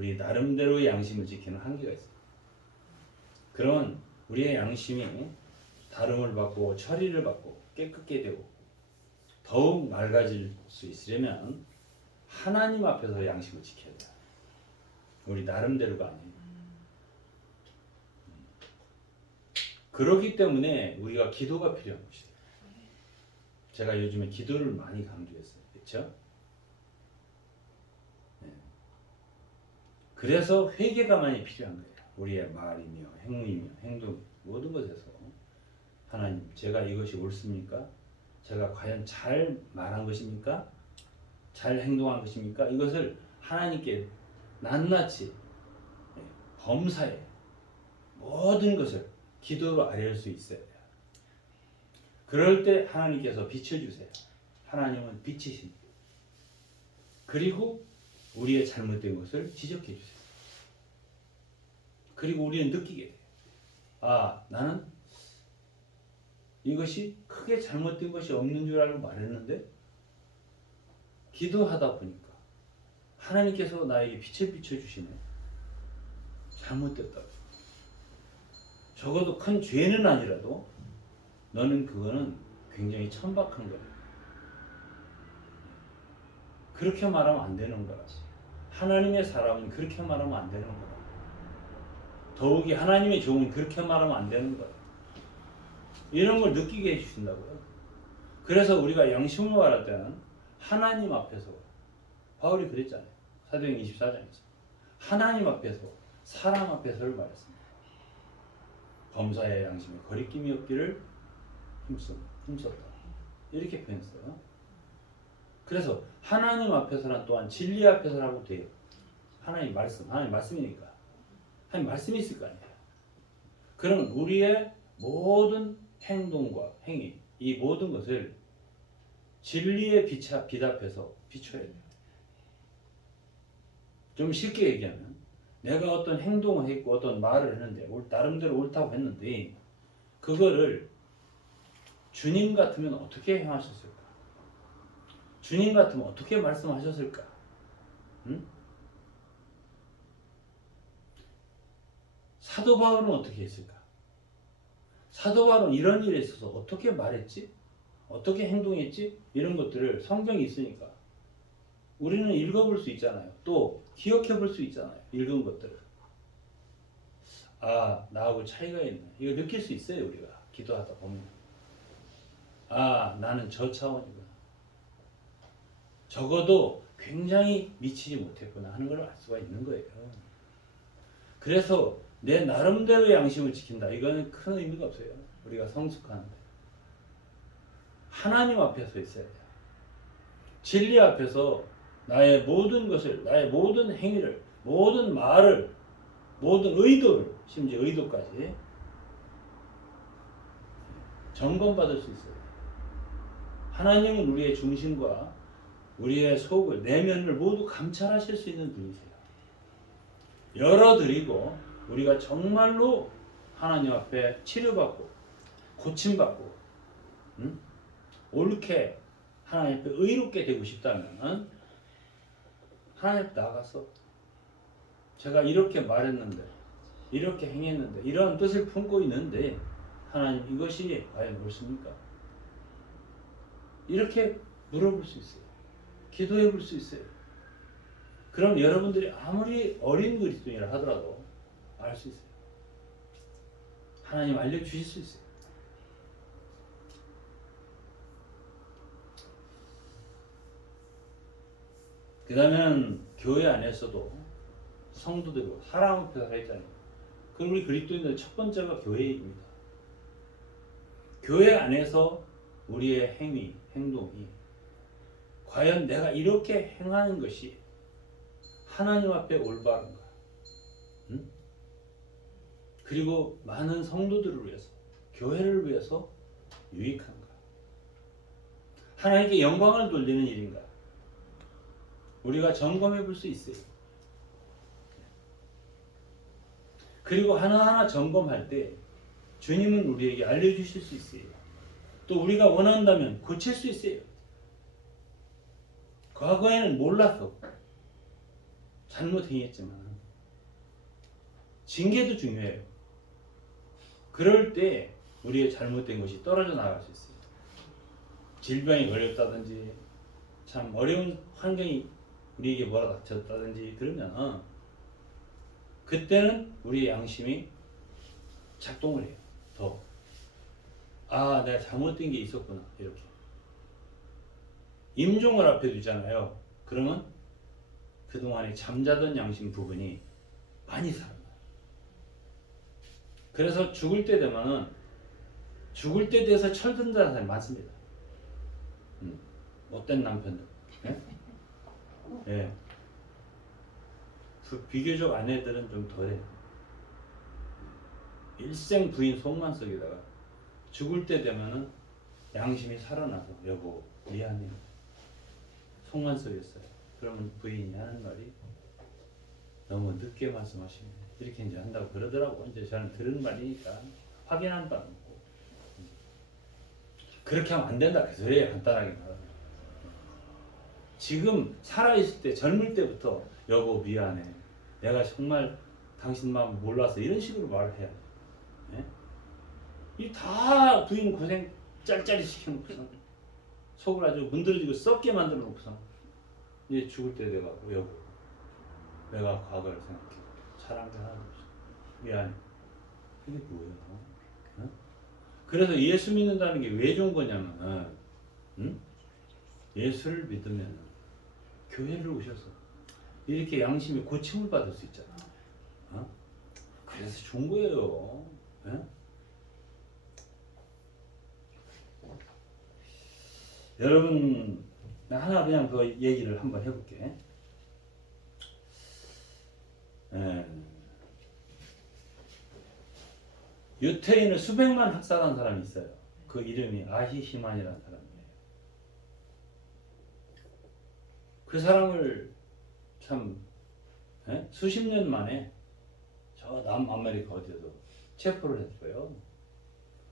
우리 나름대로의 양심을 지키는 한계가 있어요. 그러면 우리의 양심이 다름을 받고 처리를 받고 깨끗게 되고 더욱 맑아질 수 있으려면 하나님 앞에서 양심을 지켜야 돼요. 우리 나름대로가 아니에요. 그렇기 때문에 우리가 기도가 필요한 것이에요. 제가 요즘에 기도를 많이 강조했어요. 그렇죠? 네. 그래서 회개가 많이 필요한 거예요. 우리의 말이며 행위며 행동 모든 것에서 하나님, 제가 이것이 옳습니까? 제가 과연 잘 말한 것입니까? 잘 행동한 것입니까? 이것을 하나님께 낱낱이 범사에 모든 것을 기도로 아뢰을 수 있어야 돼요. 그럴 때 하나님께서 비춰주세요. 하나님은 빛이십니다. 그리고 우리의 잘못된 것을 지적해 주세요. 그리고 우리는 느끼게 돼요. 아, 나는 이것이 크게 잘못된 것이 없는 줄 알고 말했는데 기도하다 보니까 하나님께서 나에게 빛을 비춰주시네. 잘못됐다고. 적어도 큰 죄는 아니라도 너는 그거는 굉장히 천박한 거야. 그렇게 말하면 안 되는 거라. 하나님의 사람은 그렇게 말하면 안 되는 거야. 더욱이 하나님의 종은 그렇게 말하면 안 되는 거야. 이런 걸 느끼게 해주신다고요. 그래서 우리가 양심을 말할 때는 하나님 앞에서, 바울이 그랬잖아요. 사도행 24장에서 하나님 앞에서, 사람 앞에서를 말했습니다. 범사의 양심에 거리낌이 없기를 힘썼다. 이렇게 표현했어요. 그래서 하나님 앞에서란 또한 진리 앞에서라고 돼요. 하나님 말씀이니까. 하나님 말씀이 있을 거 아니에요. 그럼 우리의 모든 행동과 행위, 이 모든 것을 진리의 빛 앞에서 비춰야 돼요. 좀 쉽게 얘기하면 내가 어떤 행동을 했고 어떤 말을 했는데 나름대로 옳다고 했는데 그거를 주님 같으면 어떻게 행하셨을까? 주님 같으면 어떻게 말씀하셨을까? 응? 사도 바울은 어떻게 했을까? 사도 바울은 이런 일에 있어서 어떻게 말했지? 어떻게 행동했지? 이런 것들을 성경이 있으니까 우리는 읽어볼 수 있잖아요. 또 기억해볼 수 있잖아요. 읽은 것들을. 아, 나하고 차이가 있네. 이거 느낄 수 있어요. 우리가 기도하다 보면. 아, 나는 저 차원이구나. 적어도 굉장히 미치지 못했구나 하는 걸 알 수가 있는 거예요. 그래서 내 나름대로 양심을 지킨다. 이거는 큰 의미가 없어요. 우리가 성숙하는데. 하나님 앞에 서 있어야 돼요. 진리 앞에서 나의 모든 것을, 나의 모든 행위를, 모든 말을, 모든 의도를, 심지어 의도까지 점검받을 수 있어요. 하나님은 우리의 중심과 우리의 속을, 내면을 모두 감찰하실 수 있는 분이세요. 열어드리고 우리가 정말로 하나님 앞에 치료받고 고침받고 옳게 하나님 앞에 의롭게 되고 싶다면 하나님 앞에 나가서 제가 이렇게 말했는데 이렇게 행했는데 이런 뜻을 품고 있는데 하나님 이것이 과연 옳습니까? 이렇게 물어볼 수 있어요. 기도해 볼 수 있어요. 그럼 여러분들이 아무리 어린 그리스도인이라 하더라도 알 수 있어요. 하나님 알려주실 수 있어요. 그 다음에는 교회 안에서도 성도들과 사람 앞에서 살아있잖아요. 그럼 우리 그리스도인들 첫 번째가 교회입니다. 교회 안에서 우리의 행위, 행동이 과연 내가 이렇게 행하는 것이 하나님 앞에 올바른가? 응? 그리고 많은 성도들을 위해서, 교회를 위해서 유익한가? 하나님께 영광을 돌리는 일인가? 우리가 점검해 볼 수 있어요. 그리고 하나하나 점검할 때 주님은 우리에게 알려주실 수 있어요. 또 우리가 원한다면 고칠 수 있어요. 과거에는 몰라서 잘못 행했지만 징계도 중요해요. 그럴 때 우리의 잘못된 것이 떨어져 나갈 수 있어요. 질병이 걸렸다든지 참 어려운 환경이 우리에게 몰아닥쳤다든지 그러면 그때는 우리의 양심이 작동을 해요. 더. 아, 내가 잘못된 게 있었구나. 이렇게. 임종을 앞에 두잖아요. 그러면 그동안에 잠자던 양심 부분이 많이 살아나요. 그래서 죽을 때 되면은 죽을 때 돼서 철든다는 사람이 많습니다. 못된 남편들. 예? 예. 비교적 아내들은 좀 덜해요. 일생 부인 속만 썩이다가 죽을 때 되면은 양심이 살아나서 여보 미안해 속만 썩였어요. 그러면 부인이 하는 말이 너무 늦게 말씀하시네 이렇게 이제 한다고 그러더라고. 이제 저는 들은 말이니까 확인한 바는 없고 그렇게 하면 안 된다 그 소리예요. 간단하게 말하면 지금 살아있을 때 젊을 때부터 여보 미안해 내가 정말 당신 마음 몰라서 이런 식으로 말을 해야 돼. 예? 이 다 부인 고생 짤짤이 시켜놓고서 속을 아주 문드러지고 썩게 만들어 놓고서 이제 죽을 때 내가 여보 내가 과거를 생각해 잘한 게 하나도 없어 미안해 이게 뭐예요? 어? 그래서 예수 믿는다는 게 왜 좋은 거냐면 예수를 믿으면 교회를 오셔서 이렇게 양심의 고침을 받을 수 있잖아. 그래서 좋은 거예요. 예? 여러분 하나 그냥 그 얘기를 한번 해볼게. 유태인을 수백만 학살한 사람이 있어요. 그 이름이 아히히만이라는 사람이에요. 그 사람을 참 수십 년 만에 저 남아메리카 어디에서 체포를 했어요.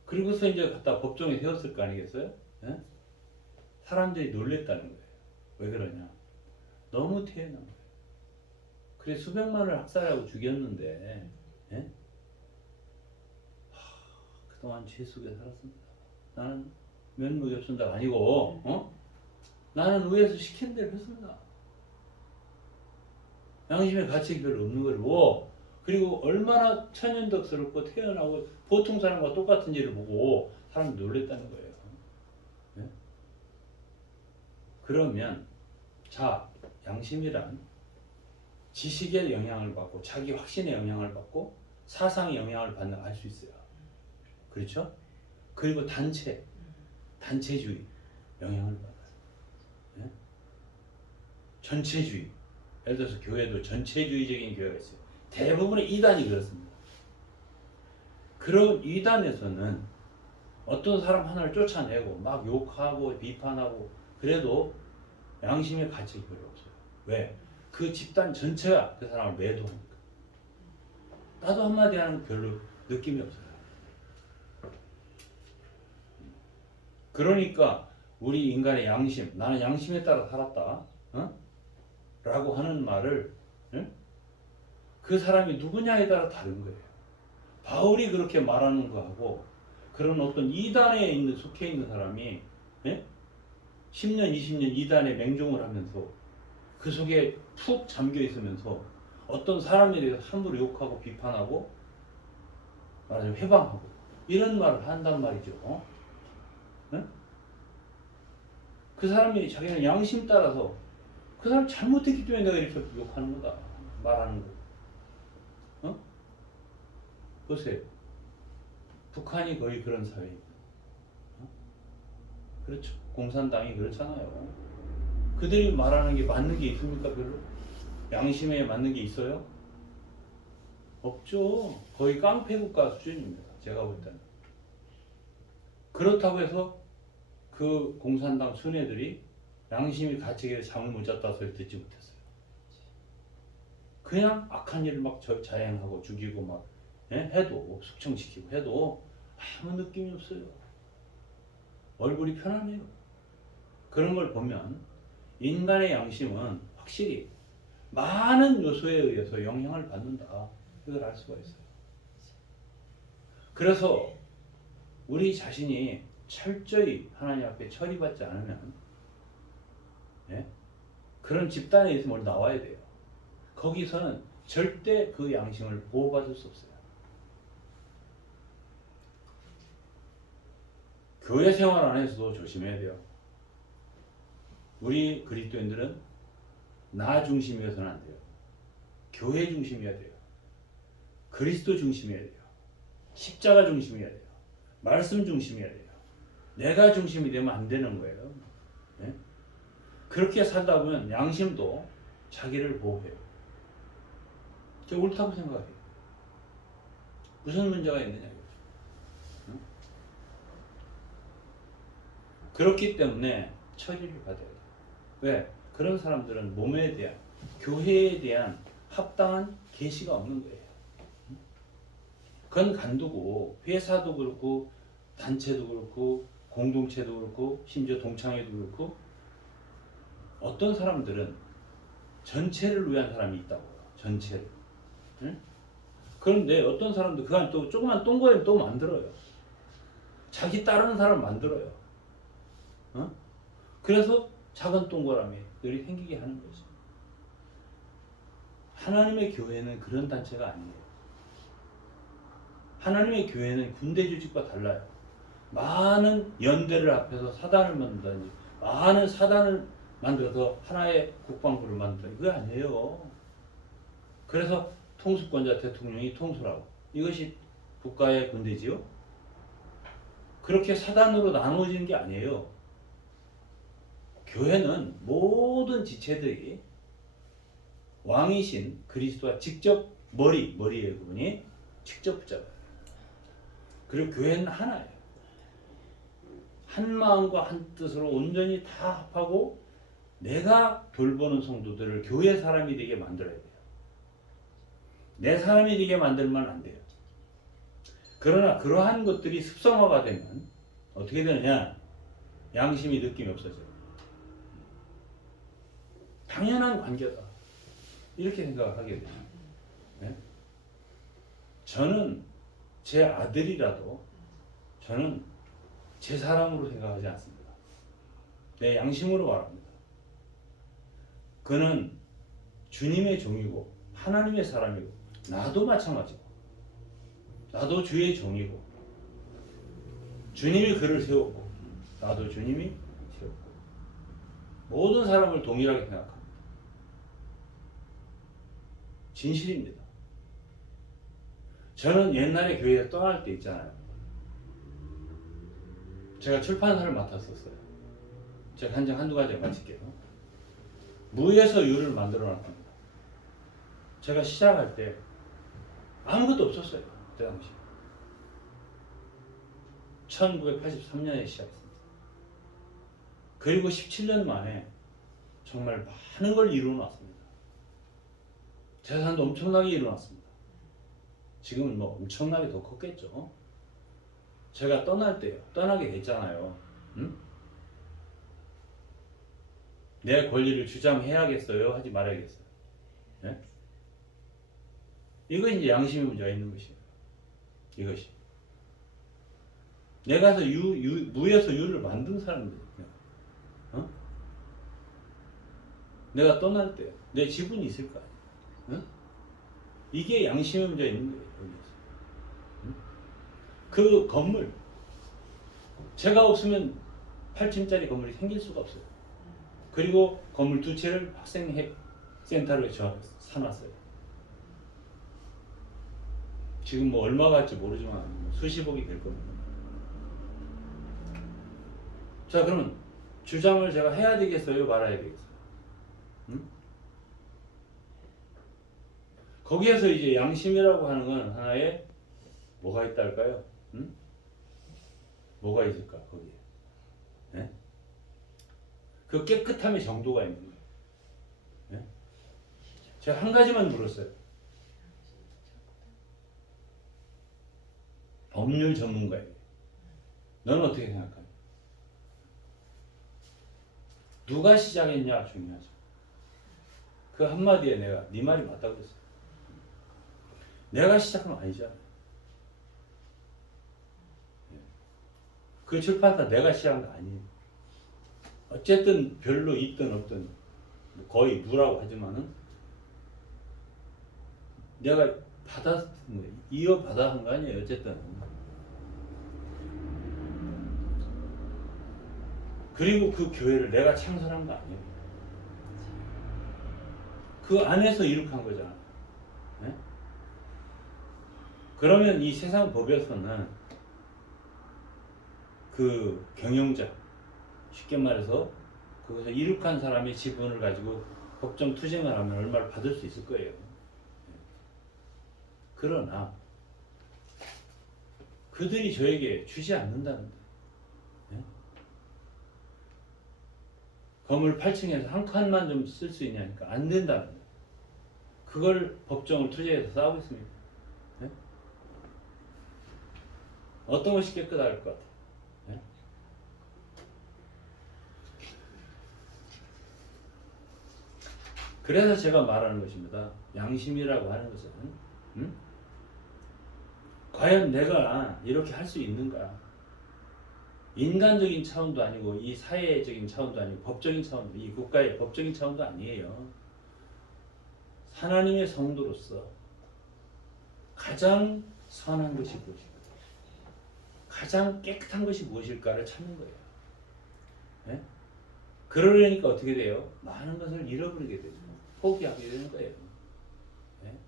그리고서 이제 갖다 법정에 세웠을 거 아니겠어요? 예? 사람들이 놀랬다는 거예요. 왜 그러냐? 너무 태어난 거예요. 그래 수백만을 학살하고 죽였는데 예? 그동안 죄 속에 살았습니다. 나는 면목이 없습니다. 아니고 나는 의에서 시킨 대로 했습니다. 양심의 가책이 별로 없는 거고 그리고 얼마나 천연덕스럽고 태어나고 보통 사람과 똑같은 일을 보고 사람들이 놀랬다는 거예요. 네? 그러면 자 양심이란 지식의 영향을 받고 자기 확신의 영향을 받고 사상의 영향을 받는 알 수 있어요. 그렇죠? 그리고 단체주의 영향을 받아요. 네? 전체주의 예를 들어서 교회도 전체주의적인 교회가 있어요. 대부분의 이단이 그렇습니다. 그런 이단에서는 어떤 사람 하나를 쫓아내고 막 욕하고 비판하고 그래도 양심의 가책이 별로 없어요. 왜? 그 집단 전체가 그 사람을 매도하니까. 나도 한마디 하는 별로 느낌이 없어요. 그러니까 우리 인간의 양심, 나는 양심에 따라 살았다 라고 하는 말을 그 사람이 누구냐에 따라 다른 거예요. 바울이 그렇게 말하는 거하고 그런 어떤 이단에 속해 있는 사람이 10년, 20년 이단에 맹종을 하면서 그 속에 푹 잠겨 있으면서 어떤 사람에 대해서 함부로 욕하고 비판하고 말하자면 회방하고 이런 말을 한단 말이죠. 그 사람이 자기는 양심 따라서 그 사람 잘못했기 때문에 내가 이렇게 욕하는 거다 말하는 거. 보세요. 북한이 거의 그런 사회입니다. 그렇죠. 공산당이 그렇잖아요. 그들이 말하는 게 맞는 게 있습니까? 별로? 양심에 맞는 게 있어요? 없죠. 거의 깡패 국가 수준입니다. 제가 볼 때는. 그렇다고 해서 그 공산당 순회들이 양심이 가책에 잠을 못 잤다 소리 듣지 못했어요. 그냥 악한 일을 막 자행하고 죽이고 막 해도 숙청시키고 해도 아무 느낌이 없어요. 얼굴이 편안해요. 그런 걸 보면 인간의 양심은 확실히 많은 요소에 의해서 영향을 받는다. 이걸 알 수가 있어요. 그래서 우리 자신이 철저히 하나님 앞에 처리받지 않으면 예? 그런 집단에 있으면 나와야 돼요. 거기서는 절대 그 양심을 보호받을 수 없어요. 교회 생활 안에서도 조심해야 돼요. 우리 그리스도인들은 나 중심이어서는 안 돼요. 교회 중심이어야 돼요. 그리스도 중심이어야 돼요. 십자가 중심이어야 돼요. 말씀 중심이어야 돼요. 내가 중심이 되면 안 되는 거예요. 네? 그렇게 살다 보면 양심도 자기를 보호해요. 저 옳다고 생각해요. 무슨 문제가 있느냐 이거죠. 응? 그렇기 때문에 처리를 받아야 돼요. 왜? 그런 사람들은 몸에 대한, 교회에 대한 합당한 계시가 없는 거예요. 그건 간두고 회사도 그렇고 단체도 그렇고 공동체도 그렇고 심지어 동창회도 그렇고 어떤 사람들은 전체를 위한 사람이 있다고요. 전체를. 응? 그런데 어떤 사람도 그 안에 또 조그만 동거에 또 만들어요. 자기 따르는 사람 만들어요. 어? 그래서 작은 동거람이 늘 생기게 하는 거죠. 하나님의 교회는 그런 단체가 아니에요. 하나님의 교회는 군대 조직과 달라요. 많은 연대를 합해서 사단을 만든다든지 많은 사단을 만들어서 하나의 국방부를 만든다. 이거 아니에요. 그래서 통수권자 대통령이 통수라고. 이것이 국가의 군대지요. 그렇게 사단으로 나누어지는 게 아니에요. 교회는 모든 지체들이 왕이신 그리스도와 직접 머리의 그분이 직접 붙잡아요. 그리고 교회는 하나예요. 한 마음과 한 뜻으로 온전히 다 합하고 내가 돌보는 성도들을 교회 사람이 되게 만들어야 돼요. 내 사람이 되게 만들면 안 돼요. 그러나 그러한 것들이 습성화가 되면 어떻게 되느냐? 양심이 느낌이 없어져요. 당연한 관계다. 이렇게 생각하게 돼요. 네? 저는 제 아들이라도 저는 제 사람으로 생각하지 않습니다. 내 양심으로 말합니다. 그는 주님의 종이고 하나님의 사람이고 나도 마찬가지고 나도 주의 종이고 주님이 그를 세웠고 나도 주님이 세웠고 모든 사람을 동일하게 생각합니다. 진실입니다. 저는 옛날에 교회에 떠날 때 있잖아요. 제가 출판사를 맡았었어요. 제가 한두 가지 마칠게요. 무에서 유를 만들어 놨답니다. 제가 시작할 때 아무것도 없었어요. 그때 당시. 1983년에 시작했습니다. 그리고 17년 만에 정말 많은 걸 이루어 놨습니다. 재산도 엄청나게 이루어 놨습니다. 지금은 뭐 엄청나게 더 컸겠죠. 제가 떠날 때요. 떠나게 됐잖아요. 응? 내 권리를 주장해야겠어요? 하지 말아야겠어요? 네? 이거 이제 양심의 문제가 있는 것이에요. 이것이. 내가서 무에서 유를 만든 사람들이에요. 어? 내가 떠날 때 내 지분이 있을 거 아니에요. 어? 이게 양심의 문제가 있는 거예요. 응? 그 건물 제가 없으면 8층짜리 건물이 생길 수가 없어요. 그리고 건물 두 채를 학생센터로 사놨어요. 지금 뭐 얼마 갈지 모르지만 수십억이 될 겁니다. 자, 그러면 주장을 제가 해야 되겠어요? 말아야 되겠어요? 응? 거기에서 이제 양심이라고 하는 건 하나의 뭐가 있다 할까요? 응? 뭐가 있을까 거기에? 네? 그 깨끗함의 정도가 있는 거예요. 네? 제가 한 가지만 물었어요. 법률 전문가에게. 너는 어떻게 생각하냐? 누가 시작했냐 중요하죠. 그 한마디에 내가 네 말이 맞다고 했어. 내가 시작하면 아니잖아. 그 출판사 내가 시작한 거 아니에요. 어쨌든 별로 있든 없든 거의 무라고 하지만은 내가 이어받아 한 거 아니에요. 어쨌든. 그리고 그 교회를 내가 창설한 거 아니에요. 그 안에서 이룩한 거잖아. 네? 그러면 이 세상 법에서는 그 경영자, 쉽게 말해서 그것을 이룩한 사람의 지분을 가지고 법정 투쟁을 하면 얼마를 받을 수 있을 거예요. 그러나 그들이 저에게 주지 않는다는 거예요. 건물 8층에서 한 칸만 좀 쓸 수 있냐니까 안 된다는 거예요. 그걸 법정을 투쟁해서 싸우고 있습니다. 네? 어떤 것이 깨끗할 것 같아요? 네? 그래서 제가 말하는 것입니다. 양심이라고 하는 것은 과연 내가 이렇게 할 수 있는가? 인간적인 차원도 아니고 이 사회적인 차원도 아니고 법적인 차원도, 이 국가의 법적인 차원도 아니에요. 하나님의 성도로서 가장 선한 것이 무엇일까? 가장 깨끗한 것이 무엇일까를 찾는 거예요. 네? 그러려니까 어떻게 돼요? 많은 것을 잃어버리게 되죠. 포기하게 되는 거예요. 네?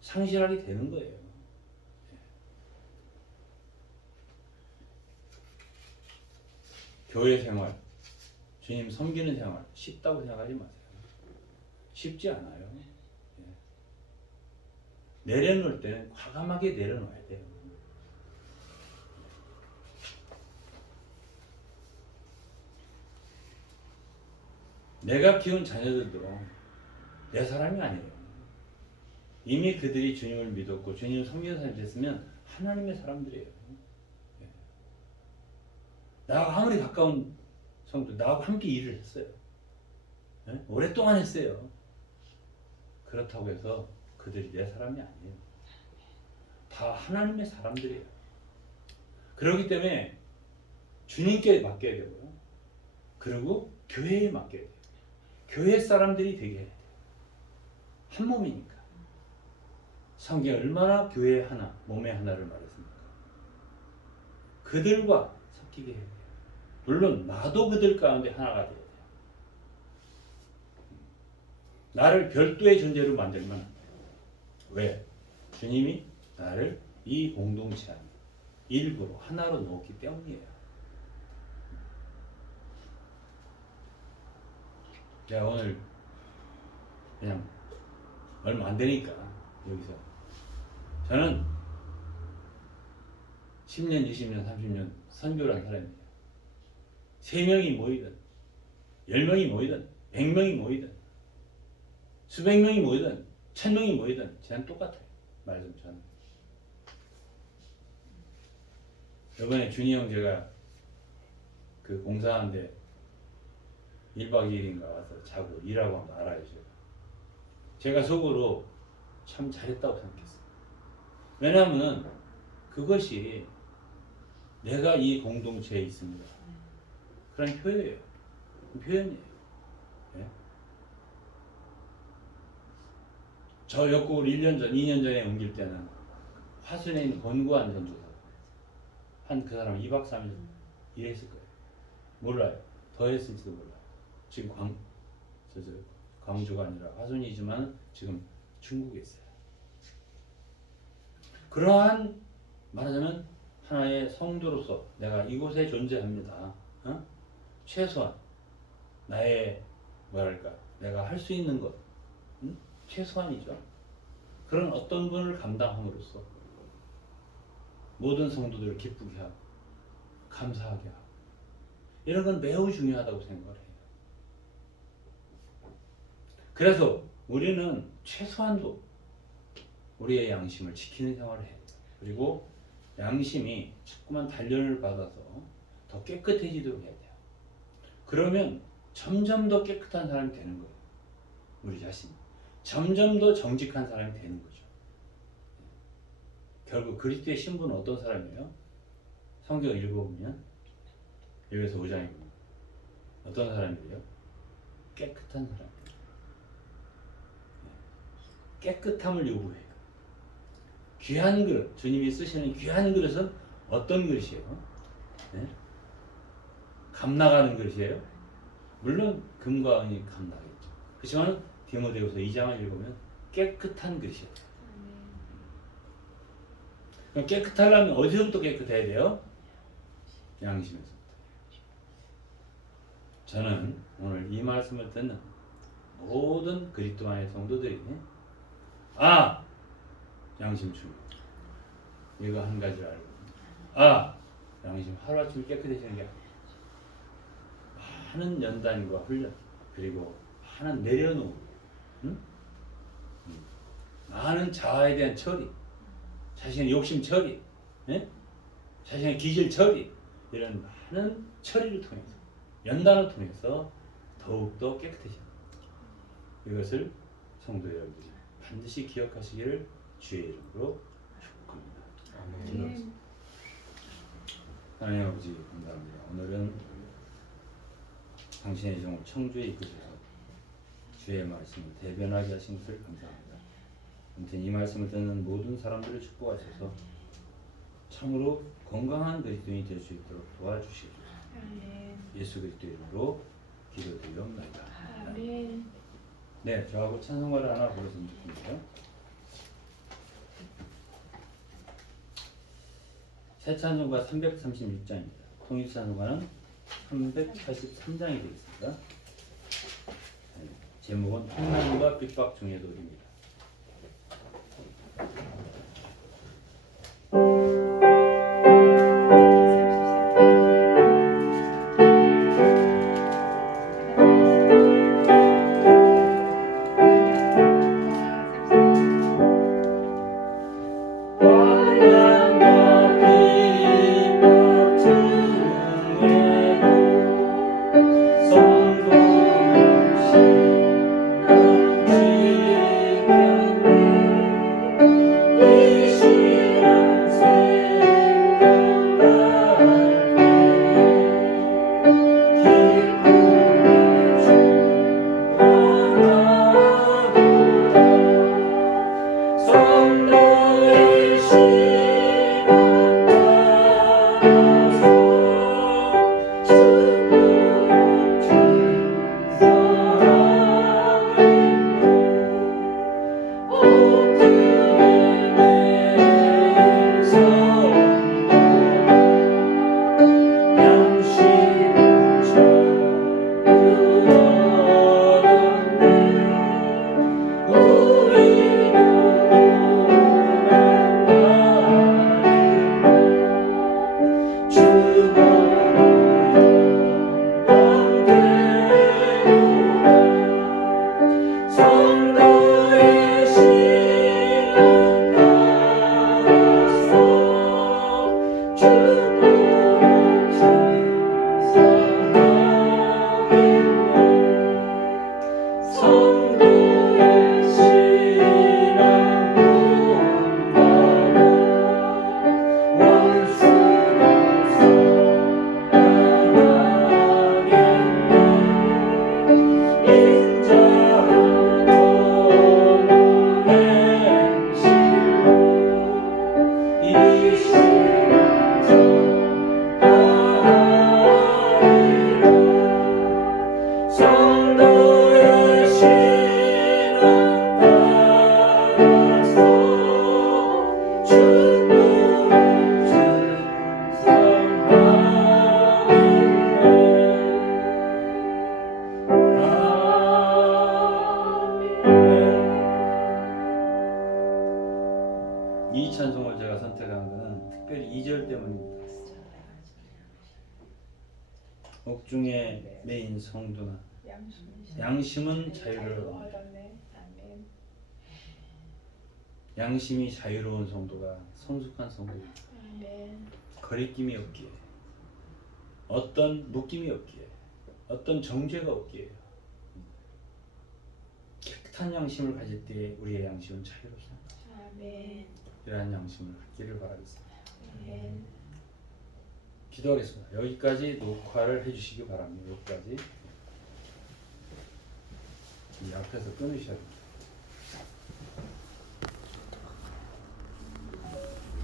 상실하게 되는 거예요. 네. 교회 생활, 주님 섬기는 생활 쉽다고 생각하지 마세요. 쉽지 않아요. 네. 내려놓을 때는 과감하게 내려놓아야 돼요. 내가 키운 자녀들도 내 사람이 아니에요. 이미 그들이 주님을 믿었고 주님을 섬기는 사람이 됐으면 하나님의 사람들이에요. 나하고 아무리 가까운 성도, 나하고 함께 일을 했어요. 오랫동안 했어요. 그렇다고 해서 그들이 내 사람이 아니에요. 다 하나님의 사람들이에요. 그렇기 때문에 주님께 맡겨야 되고요. 그리고 교회에 맡겨야 돼요. 교회 사람들이 되게 해야 돼요. 한 몸이니까. 성경에 얼마나 교회 하나, 몸의 하나를 말했습니까? 그들과 섞이게 해야 돼요. 물론 나도 그들 가운데 하나가 돼야 돼요. 나를 별도의 존재로 만들면 안 돼요. 왜? 주님이 나를 이 공동체 안에 일부로 하나로 넣었기 때문이에요. 제가 오늘 그냥 얼마 안 되니까 여기서 저는 10년, 20년, 30년 선교를 한 사람이에요. 3명이 모이든 10명이 모이든 100명이 모이든 수백 명이 모이든 1000명이 모이든 저는 똑같아요. 말씀 저는. 이번에 준이 형 제가 그 공사하는데 1박 2일인가 와서 자고 일하고 한 거 알아요. 제가 속으로 참 잘했다고 생각했어요. 왜냐하면 그것이 내가 이 공동체에 있습니다. 그런 표현이에요. 네? 저 역국을 1년 전, 2년 전에 옮길 때는 화순에 있는 권구한 전도사 한 그 사람 2박 3일 일했을 거예요. 몰라요. 더 했을지도 몰라요. 지금 광주가 아니라 화순이지만 지금 중국에 있어요. 그러한 말하자면 하나의 성도로서 내가 이곳에 존재합니다. 최소한 나의 뭐랄까 내가 할 수 있는 것 최소한이죠. 그런 어떤 분을 감당함으로써 모든 성도들을 기쁘게 하고 감사하게 하고 이런 건 매우 중요하다고 생각을 해요. 그래서 우리는 최소한도 우리의 양심을 지키는 생활을 해야 돼요. 그리고 양심이 자꾸만 단련을 받아서 더 깨끗해지도록 해야 돼요. 그러면 점점 더 깨끗한 사람이 되는 거예요. 우리 자신. 점점 더 정직한 사람이 되는 거죠. 결국 그리스도의 신분은 어떤 사람이에요? 성경 읽어보면 여기서 5장에 보면 어떤 사람이에요? 깨끗한 사람. 깨끗함을 요구해요. 귀한 그릇, 주님이 쓰시는 귀한 그릇은 어떤 그릇이에요? 네? 감나가는 그릇이에요? 물론 금과 은이 감나겠죠. 그렇지만 디모데후서 2장을 읽으면 깨끗한 그릇이에요. 그럼 깨끗하려면 어디서부터 깨끗해야 돼요? 양심에서부터. 저는 오늘 이 말씀을 듣는 모든 그리스도 안의 성도들이 양심 중요. 이거 한 가지를 알고 양심 하루아침에 깨끗해지는 게 많은 연단과 훈련 그리고 많은 내려놓음 많은 자아에 대한 처리 자신의 욕심 처리 자신의 기질 처리 이런 많은 처리를 통해서 연단을 통해서 더욱더 깨끗해집니다. 이것을 성도 여러분들이 반드시 기억하시기를 주의 이름으로 축복합니다. 아멘. 하나님 아버지 감사합니다. 오늘은 당신의 종을 청주에 이끄셔서 주의 말씀을 대변하게 하신 것을 감사합니다. 아무튼 이 말씀을 듣는 모든 사람들을 축복하셔서 참으로 건강한 그리스도인이 될 수 있도록 도와주시옵소서. 아멘. 예수 그리스도 이름으로 기도드리옵나이다. 아멘. 네, 저하고 찬송가를 하나 부르시면 좋겠네요. 새 찬송가 336장입니다. 통일 찬송가는 383장이 되겠습니다. 네, 제목은 환난과 핍박 중에도입니다. 이 찬송을 제가 선택한 것은 특별히 2절 때문입니다. 옥중에 매인 성도나 양심은 자유로워. 아멘. 양심이 자유로운 성도가 성숙한 성도입니다. 아멘. 거리낌이 없기에 어떤 묶임이 없기에 어떤 정죄가 없기에 깨끗한 양심을 가질 때 우리의 양심은 자유롭습니다. 아멘. 이러한 양심을 갖기를 바라겠습니다. 아멘. 기도하겠습니다. 여기까지 녹화를 해주시기 바랍니다. 여기까지. 이 앞에서 끊으셔야 됩니다.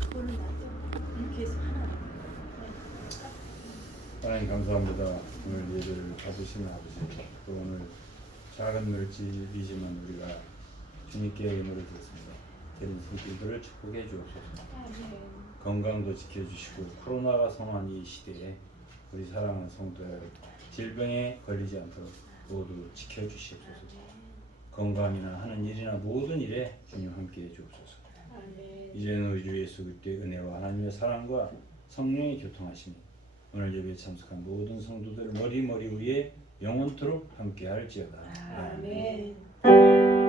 그거는 나도 이렇게 해서 하나. 하나님 감사합니다. 오늘 예배를 받으시는 아버지, 또 오늘 작은 물질이지만 우리가 주님께 예물을 드렸습니다. 드린 손길들을 축복해 주옵소서. 아멘. 건강도 지켜주시고 코로나가 성한 이 시대에 우리 사랑하는 성도들 질병에 걸리지 않도록 모두 지켜주시옵소서. 건강이나 하는 일이나 모든 일에 주님 함께해 주옵소서. 아멘. 이제는 우리 주 예수 그리스도의 은혜와 하나님의 사랑과 성령의 교통하심이 오늘 예배에 참석한 모든 성도들 머리 위에 영원토록 함께할지어다. 아멘.